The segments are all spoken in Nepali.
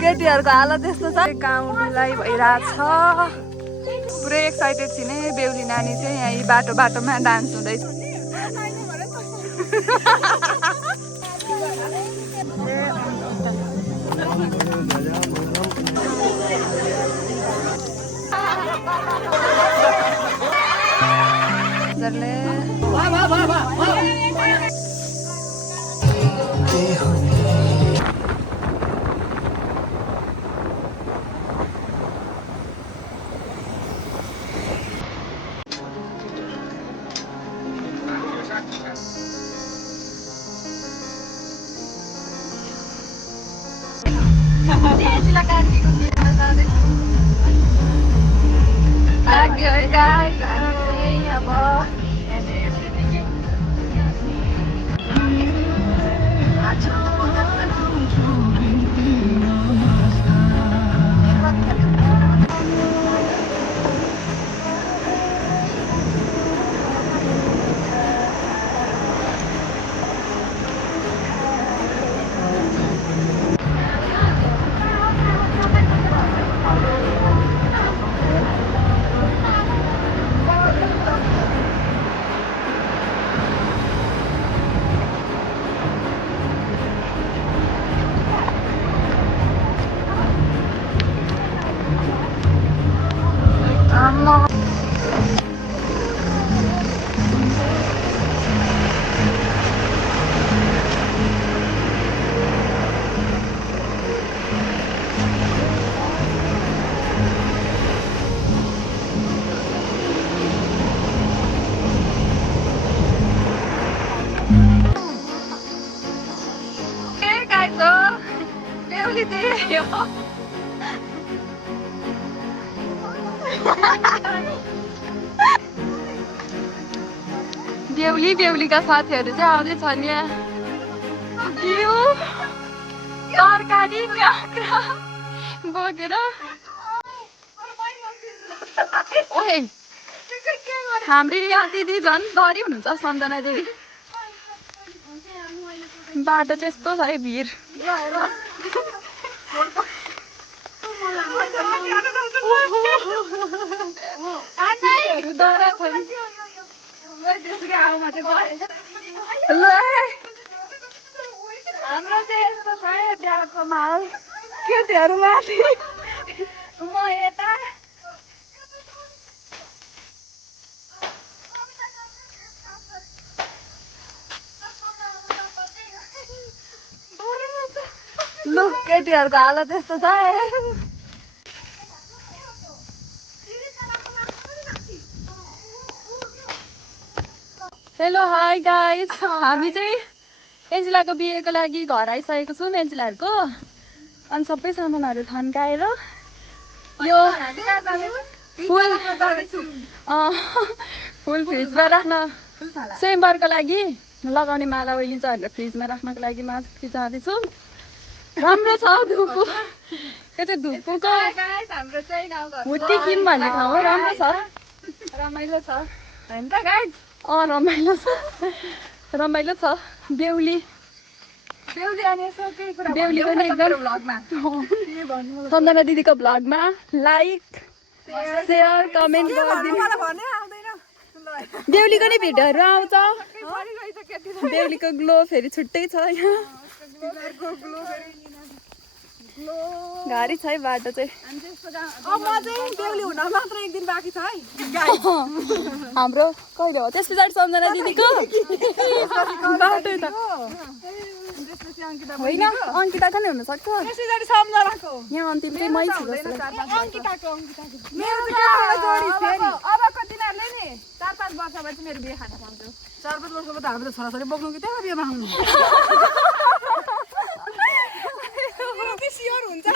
केटीहरूको हालत यस्तो छ काम ढिलाइ भइरहेछ पुरै एक्साइटेड छु नि बेहुली नानी चाहिँ यही बाटोमा डान्स हुँदैछ बेहुलीका साथीहरू चाहिँ आउँदैछन् यहाँ तरकारी बोकेर हाम्रो यहाँ दिदी झन् डरी हुनुहुन्छ सम्झना दिदी बाटो चाहिँ यस्तो छ है भिड हाम्रो चाहिँ यस्तो छ बिहाको माल केटीहरू माथि म यता लु केटीहरूको हालत यस्तो छ हेलो हाई गाइस हामी चाहिँ एन्जिलाको बिहेको लागि घर आइसकेको छौँ एन्जिलाहरूको अनि सबै सामानहरू थन्काएर यो फुल फ्रिजमा राख्न स्वयंवरको लागि लगाउने माला ओइलिन्छ भनेर फ्रिजमा राख्नको लागि माथि जाँदैछु राम्रो छ धुपु यो चाहिँ धुपुको हुत्ती किम भन्ने ठाउँ हो राम्रो छ रमाइलो छ होइन त गाइस रमाइलो छ बेहुलीको नि एकदम सम्झना दिदीको भ्लगमा लाइक सेयर कमेन्ट गरिदिनु बेहुलीको नि भिडियोहरू आउँछ बेहुलीको ग्लो फेरि छुट्टै छ गाडी छ है बाटो चाहिँ हाम्रो कहिले हो त्यस पछाडि सम्झना दिदीको बाटो त होइन अंकिताको नै हुन सक्छ यहाँ अन्तिम चाहिँ मै छु जस्तो अबको तिनीहरूले नि 4-5 वर्षपछि मेरो बिहे खान पाउँछु 4-5 वर्षपछि हामी त छोराछोरी बोक्नु कि त्यहाँ बिहेमा आउनु सियोर हुन्छ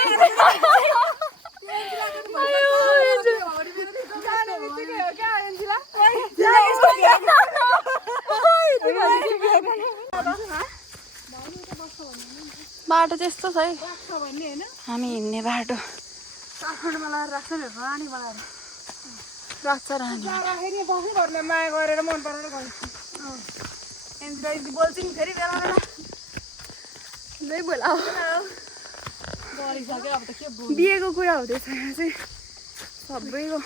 बाटो चाहिँ यस्तो छ है हामी हिँड्ने बाटो काठमाडौँमा लगाएर राख्छ नि रानी बनाएर राख्छ रानी माया गरेर मन पराएर बोल्छु नि फेरि बेला बेला बोला बिहेको कुरा हुँदैछ यहाँ चाहिँ सबैको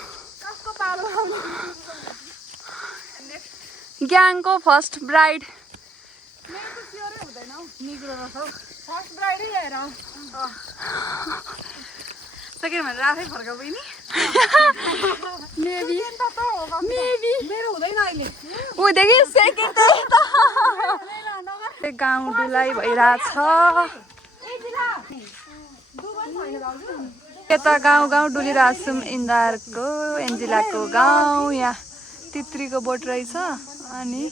ग्याङको फर्स्ट ब्राइड सेकेन्ड भनेर आफै फर्का बहिनी मेबी मेरो हुँदैन अहिले उदेखि सेकेन्ड गाउँ डुलाइ भइरहेछ यता गाउँ गाउँ डुलिरहेको छौँ इन्दारको एन्जिलाको गाउँ यहाँ तित्रीको बोट रहेछ अनि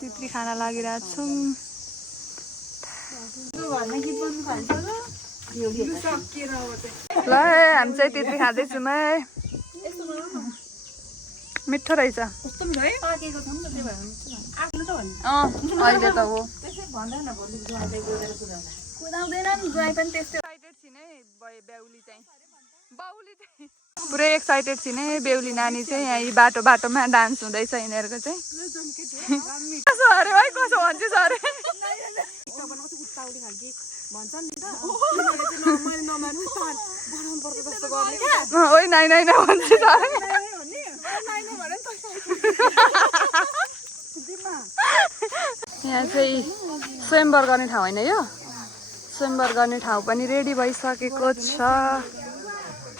तित्री खाना लागिरहेको छौँ ल हामी चाहिँ तित्री खाँदैछौँ है मिठो रहेछ अहिले त हो पुरै एक्साइटेड छु नै बेहुली नानी चाहिँ यहाँ बाटो बाटोमा डान्स हुँदैछ यिनीहरूको चाहिँ कसो अरे है कसो भन्छु अरे नाइ नाइ भन्छु यहाँ चाहिँ स्वयम्वर गर्ने ठाउँ होइन यो स्वयम्वर गर्ने ठाउँ पनि रेडी भइसकेको छ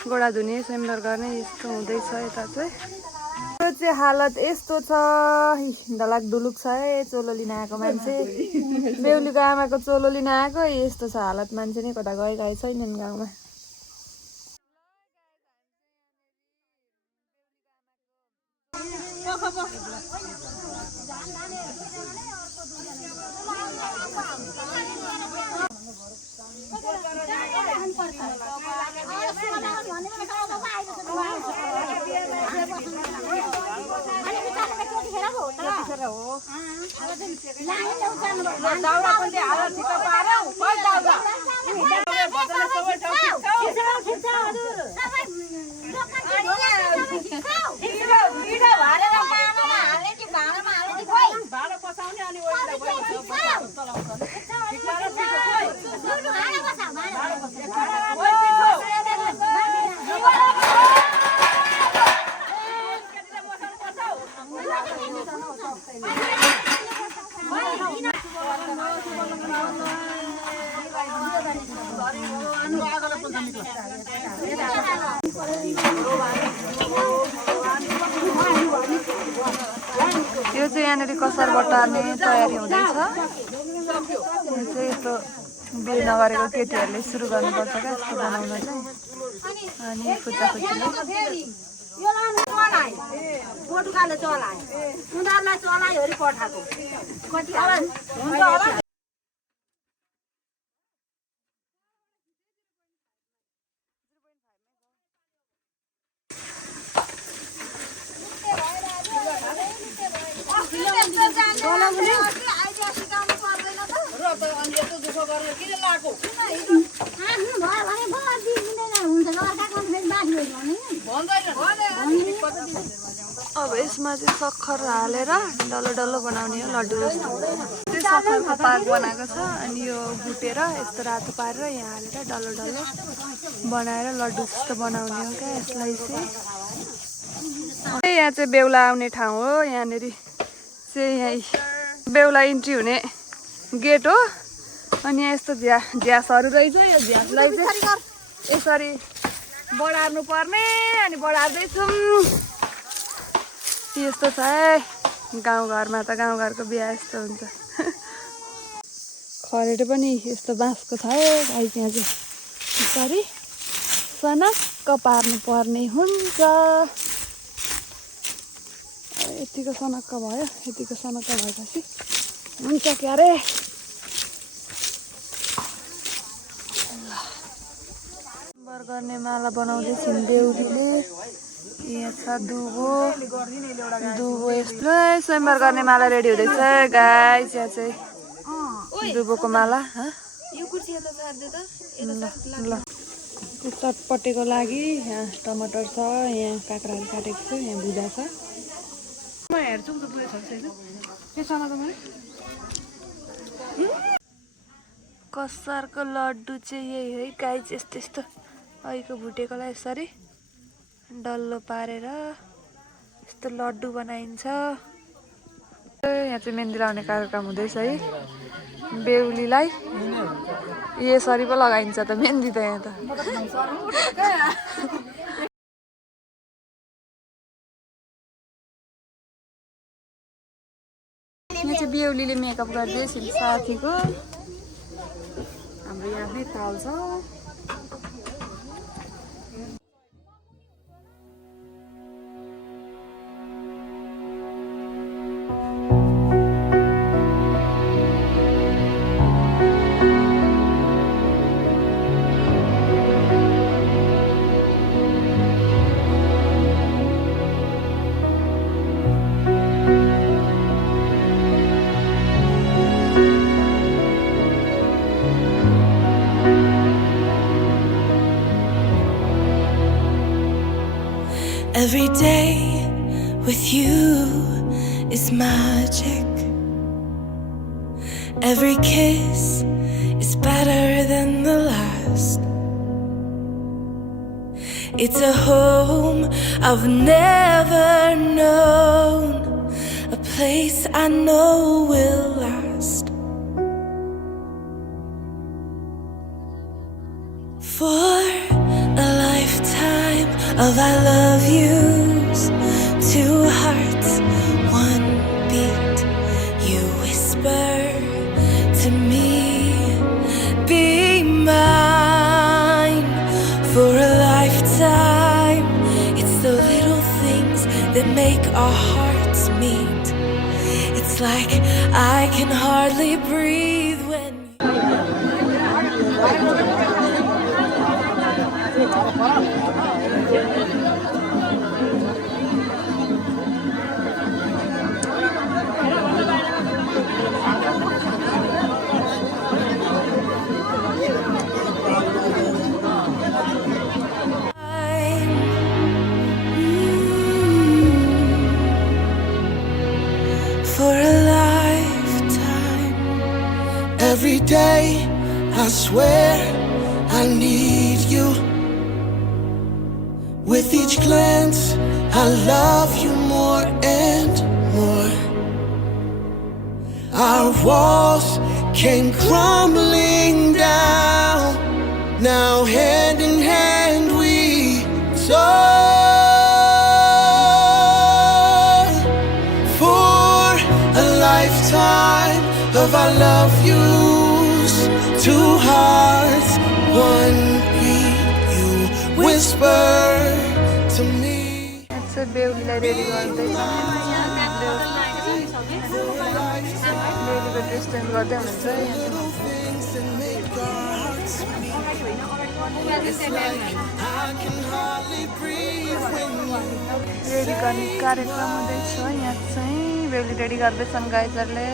गोडा धुने स्वयम्वर गर्ने यस्तो हुँदैछ यता चाहिँ यो चाहिँ हालत यस्तो छ डलाक डुलुक छ है चोलो लिन आएको मान्छे बेहुलीको आमाको चोलो लिन आएको यस्तो छ हालत मान्छे नै कता गएका छैनन् गाउँमा यो चाहिँ यहाँनिर कसार बटार्ने तयारी हुँदैछ यो चाहिँ यस्तो बिल नगरेको केटीहरूले सुरु गर्नुपर्छ क्या यस्तो बनाउन चाहिँ अनि खुट्टा अब यसमा चाहिँ सक्खर हालेर डल्लो डल्लो बनाउने हो लड्डु जस्तो चाहिँ सक्खरको पाक बनाएको छ अनि यो भुटेर यस्तो रातो पारेर यहाँ हालेर डल्लो डल्लो बनाएर लड्डु जस्तो बनाउने हो क्या यसलाई चाहिँ यहाँ चाहिँ बेहुला आउने ठाउँ हो यहाँनिर चाहिँ यहीँ बेहुला इन्ट्री हुने गेट हो अनि यहाँ यस्तो झ्यासहरू रहेछ यो झ्यासलाई चाहिँ यसरी बढार्नु पर्ने अनि बढार्दैछौँ यस्तो छ है गाउँघरमा त गाउँघरको बिहा यस्तो हुन्छ खरेटो पनि यस्तो बाँसको छ है गाई त्यहाँ चाहिँ यसरी सनक्क पार्नु पर्ने हुन्छ यतिको सनक्क भयो यतिको सनक्क भएपछि हुन्छ क्यारे बर गर्ने माला बनाउँदैछन् बेहुलीले यहाँ छ दुबो यस्तो स्वयम्वर गर्ने माला रेडी हुँदैछ गाइस यहाँ चाहिँ दुबोको माला ल चटपटेको लागि यहाँ टमाटर छ यहाँ काँक्राहरू काटेको छु यहाँ भुजा छ म हेर्छु त पुरै छ त्यसमा त मैले कसारको लड्डु चाहिँ यही है गाई चाहिँ यस्तो यस्तो अहिलेको भुटेकोलाई यसरी डल्लो पारेर यस्तो लड्डु बनाइन्छ। यहाँ चाहिँ मेहन्दी लगाउने कार्यक्रम हुँदैछ है। बेहुलीलाई यसरी पो लगाइन्छ त मेहन्दी त यहाँ त। यहाँ चाहिँ बेहुलीले मेकअप गर्दैछ साथीको। हाम्रो यहाँ आफ्नै ताल छ। Every day with you is magic. Every kiss is better than the last. It's a home I've never known, a place I know will last. For a lifetime of I love yous, two hearts, one beat. You whisper to me, be mine. For a lifetime, it's the little things that make our hearts meet. It's like I can hardly breathe when for a lifetime. Every day I swear I need you. With each glance I love you more and more. Our walls came crumbling down. Now hand in hand we soar. For a lifetime of I love yous, two hearts, one beat. You whisper to me. यहाँ चाहिँ बेहुलीलाई रेडी गर्दैछ। बेहुलीको ड्रेस चेन्ज गर्दै हुनुहुन्छ। रेडी गर्ने कार्यक्रम हुँदैछ। यहाँ चाहिँ बेहुली रेडी गर्दैछन् गाइजहरूले।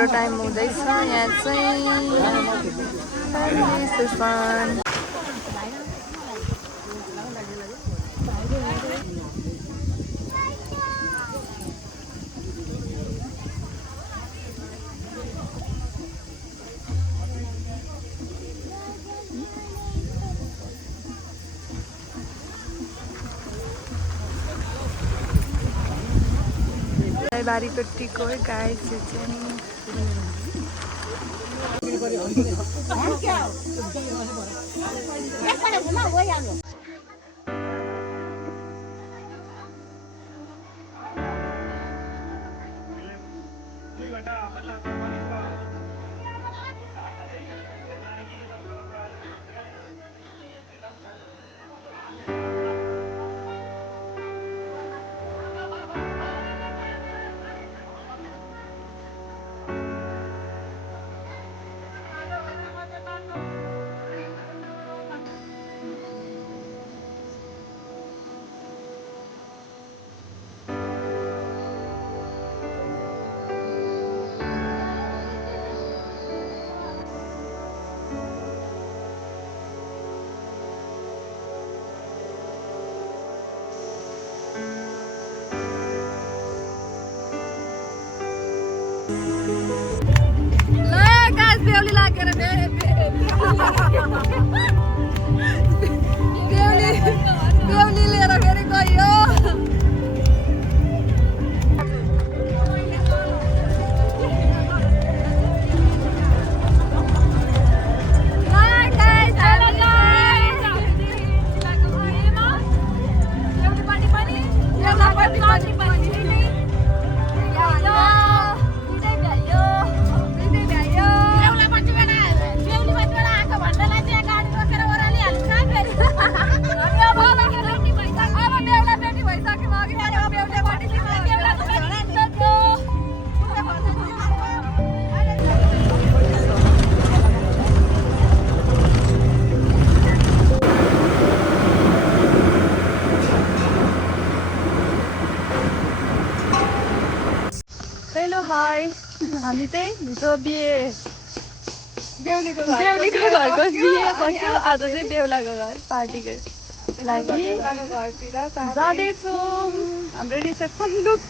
फोटो टाइम हुँदैछ यहाँ चाहिँ स्टेसन। बारीपट्टिको गाई चाहिँ बेहुली लागेर बेहुली लिएर फेरि गयो। हेलो हाई, हामी चाहिँ हिजो बेहुलीको घरको बिहे बस्यो। आज चाहिँ बेहुलाको घर पार्टीको लागि जाँदैछौँ। हाम्रो रिसेप्सन लुक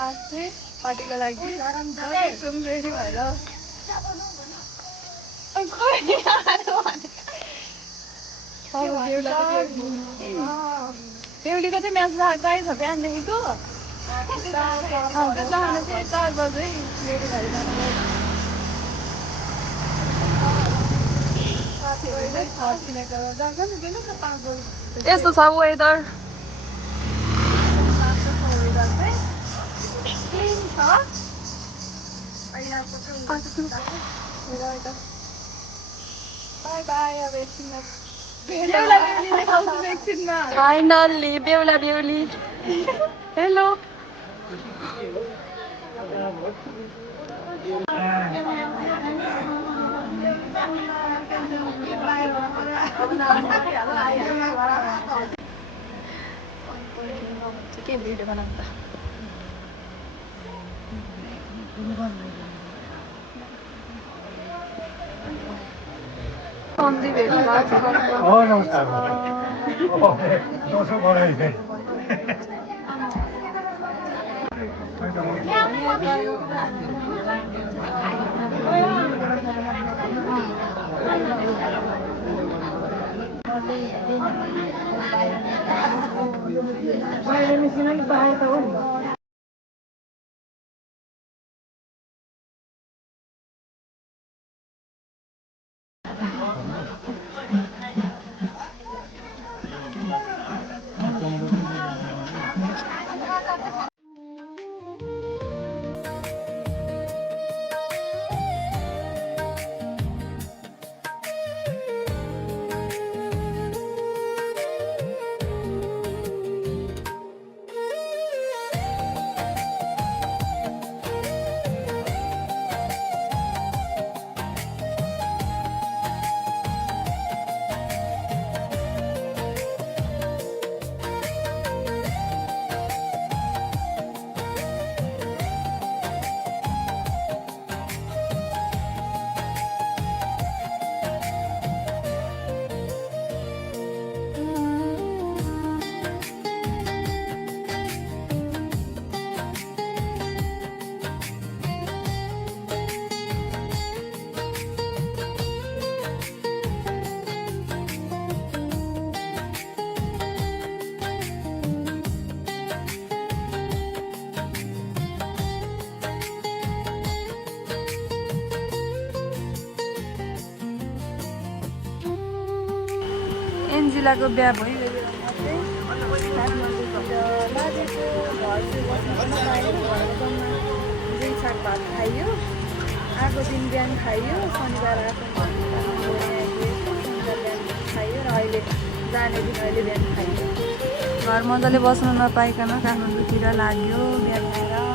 आज चाहिँ पार्टीको लागि जाँदैछौँ रेडी भएर। बेहुलीको चाहिँ म्याच गाई छ बिहानदेखिको। जानु चाहिँ 4 बजे रेडी भएर जानु। यस्तो छ वेदर। By by. अब एकछिनमा फाइनल्ली बेहुला बेहुली। हेलो के भिडियो बनाउँदा सन्धी भेट्नु भएको नमस्कार सुजिलाको बिहा भइगयो काठमाडौँतिर लागेको घर चाहिँ बस्न पनि पायो घरमा जम्मा 2 छाक भात खाइयो आएको दिन बिहान खाइयो शनिबार आएको शनिबार बिहान खाइयो र अहिले जाने दिन अहिले बिहान खाइयो घर मजाले बस्न नपाइकन काठमाडौँतिर लाग्यो बिहान खाएर